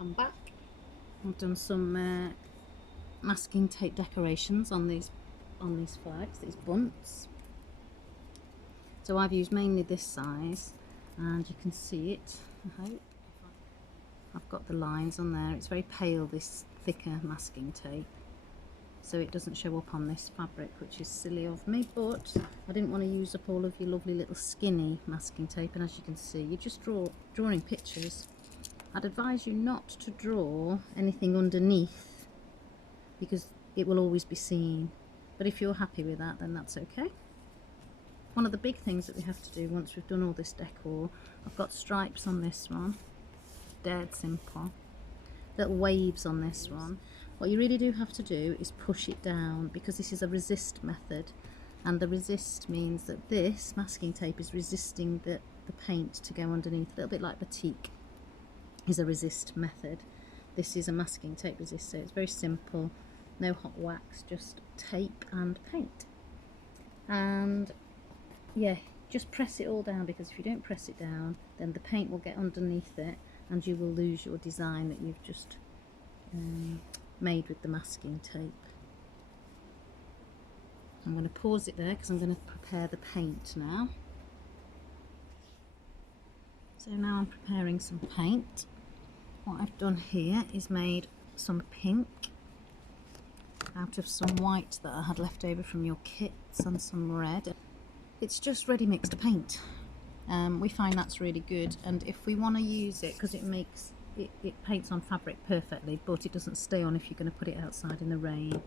I'm back. I've done some masking tape decorations on these flags, these bunts. So I've used mainly this size, and you can see it, I hope. I've got the lines on there. It's very pale, this thicker masking tape, so it doesn't show up on this fabric, which is silly of me, but I didn't want to use up all of your lovely little skinny masking tape, and as you can see, you're just drawing pictures. I'd advise you not to draw anything underneath because it will always be seen, but if you're happy with that, then that's okay. One of the big things that we have to do once we've done all this decor, I've got stripes on this one, dead simple, little waves on this one. What you really do have to do is push it down, because this is a resist method, and the resist means that this masking tape is resisting the paint to go underneath, a little bit like batik is a resist method. This is a masking tape resist, so it's very simple, no hot wax, just tape and paint. And yeah, just press it all down, because if you don't press it down, then the paint will get underneath it and you will lose your design that you've just made with the masking tape. I'm going to pause it there because I'm going to prepare the paint now. So now I'm preparing some paint. What I've done here is made some pink out of some white that I had left over from your kits and some red. It's just ready mixed paint. We find that's really good, and if we want to use it, because it paints on fabric perfectly, but it doesn't stay on if you're going to put it outside in the rain.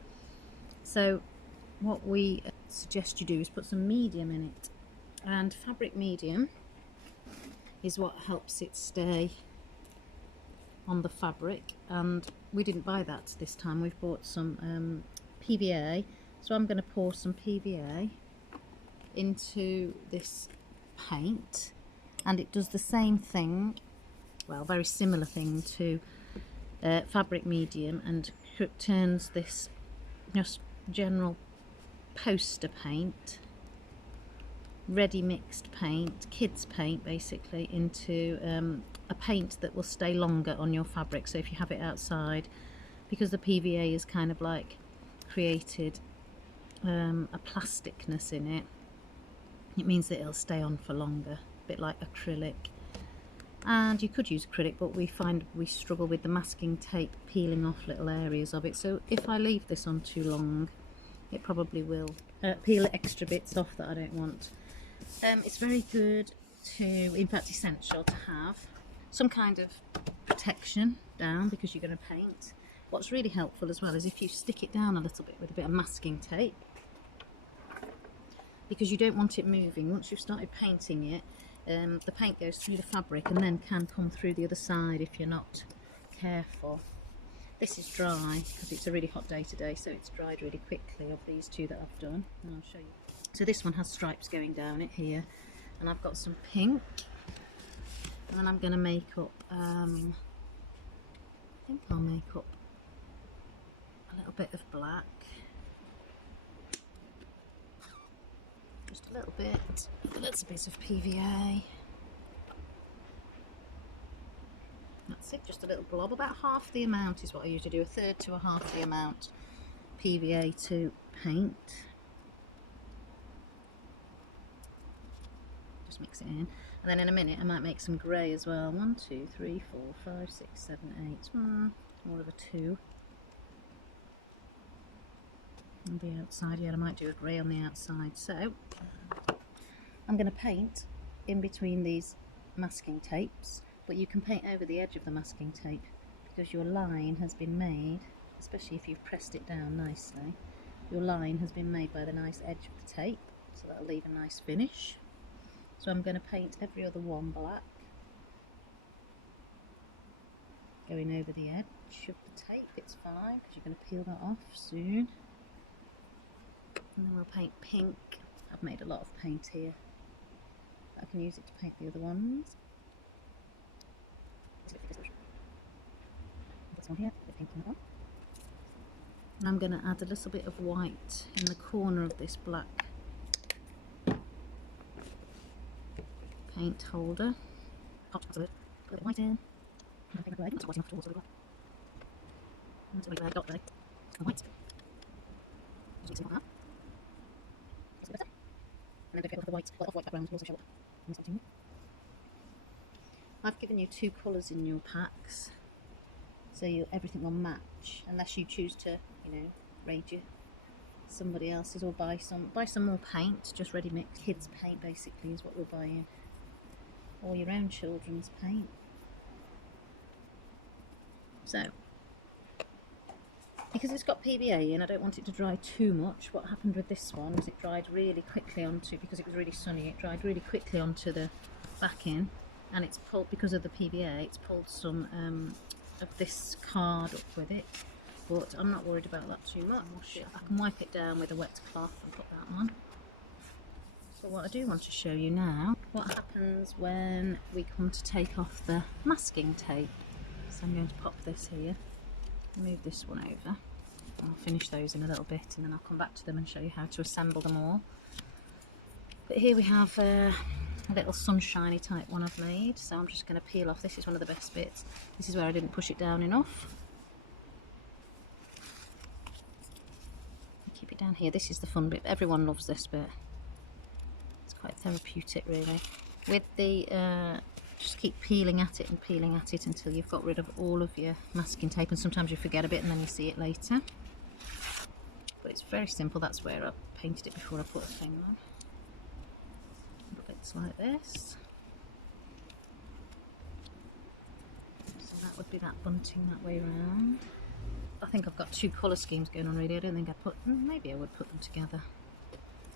So what we suggest you do is put some medium in it, and fabric medium is what helps it stay on the fabric, and we didn't buy that this time. We've bought some PVA, so I'm going to pour some PVA into this paint, and it does the same thing, well, very similar thing to fabric medium, and turns this just general poster paint, ready mixed paint, kids paint basically, into a paint that will stay longer on your fabric. So if you have it outside, because the PVA is kind of like created a plasticness in it, it means that it'll stay on for longer, a bit like acrylic. And you could use acrylic, but we find we struggle with the masking tape peeling off little areas of it, so if I leave this on too long, it probably will peel extra bits off that I don't want. It's very good to, in fact essential to have some kind of protection down, because you're going to paint. What's really helpful as well is if you stick it down a little bit with a bit of masking tape, because you don't want it moving. Once you've started painting it, the paint goes through the fabric and then can come through the other side if you're not careful. This is dry because it's a really hot day today, so it's dried really quickly, of these two that I've done, and I'll show you. So this one has stripes going down it here, and I've got some pink, and then I'm going to make up, I think I'll make up a little bit of black, just a little bit of PVA. That's it, just a little blob, about half the amount is what I usually do, a third to a half the amount PVA to paint. Just mix it in, and then in a minute I might make some grey as well. 1, 2, 3, 4, 5, 6, 7, 8, more of a 2. On the outside, yeah, I might do a grey on the outside. So I'm going to paint in between these masking tapes, but you can paint over the edge of the masking tape, because your line has been made, especially if you've pressed it down nicely, your line has been made by the nice edge of the tape, so that'll leave a nice finish. So I'm going to paint every other one black, going over the edge of the tape. It's fine, because you're going to peel that off soon. And then we'll paint pink. I've made a lot of paint here. I can use it to paint the other ones. This one here, the pink one. And I'm going to add a little bit of white in the corner of this black paint holder. Put a bit of white in. I've given you 2 colours in your packs, so everything will match, unless you choose to, raid somebody else's or buy some more paint, just ready mix. Kids paint basically is what we'll buy you, or your own children's paint. So, because it's got PVA and I don't want it to dry too much, what happened with this one is it dried really quickly onto, because it was really sunny, it dried really quickly onto the backing, and it's pulled, because of the PVA, it's pulled some of this card up with it, but I'm not worried about that too much. I can wipe it down with a wet cloth and put that on. So what I do want to show you now, what happens when we come to take off the masking tape. So I'm going to pop this here, move this one over. I'll finish those in a little bit and then I'll come back to them and show you how to assemble them all. But here we have a little sunshiny type one I've made, so I'm just going to peel off. This is one of the best bits. This is where I didn't push it down enough. Keep it down here. This is the fun bit. Everyone loves this bit. It's quite therapeutic really. With the just keep peeling at it and peeling at it until you've got rid of all of your masking tape, and sometimes you forget a bit and then you see it later. But it's very simple. That's where I painted it before I put the thing on. Bits like this. So that would be that bunting that way around. I think I've got 2 colour schemes going on really. I don't think I put, maybe I would put them together.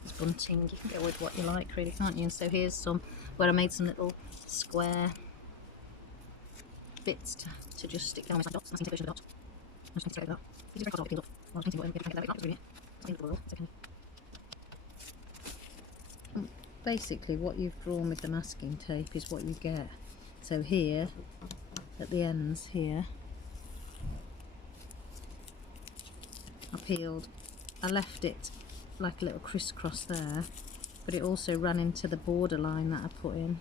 It's bunting, you can go with what you like really, can't you? And so here's some where I made some little square bits to just stick down with my dots. I'm going to dot. I'm just going to these are very colourful. I was painting what I'm going to do it. It's okay. Basically what you've drawn with the masking tape is what you get. So here, at the ends here, I left it like a little crisscross there, but it also ran into the border line that I put in.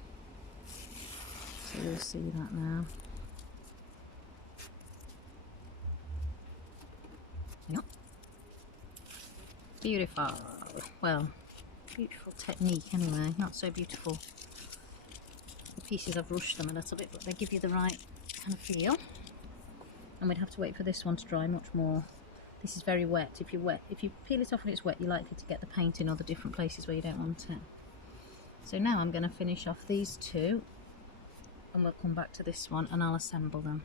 So you'll see that now. Yeah. Beautiful. Well, beautiful technique anyway, not so beautiful. The pieces, I've rushed them a little bit, but they give you the right kind of feel. And we'd have to wait for this one to dry much more. This is very wet. If you peel it off and it's wet, you're likely to get the paint in other different places where you don't want it. So now I'm going to finish off these 2 and we'll come back to this one and I'll assemble them.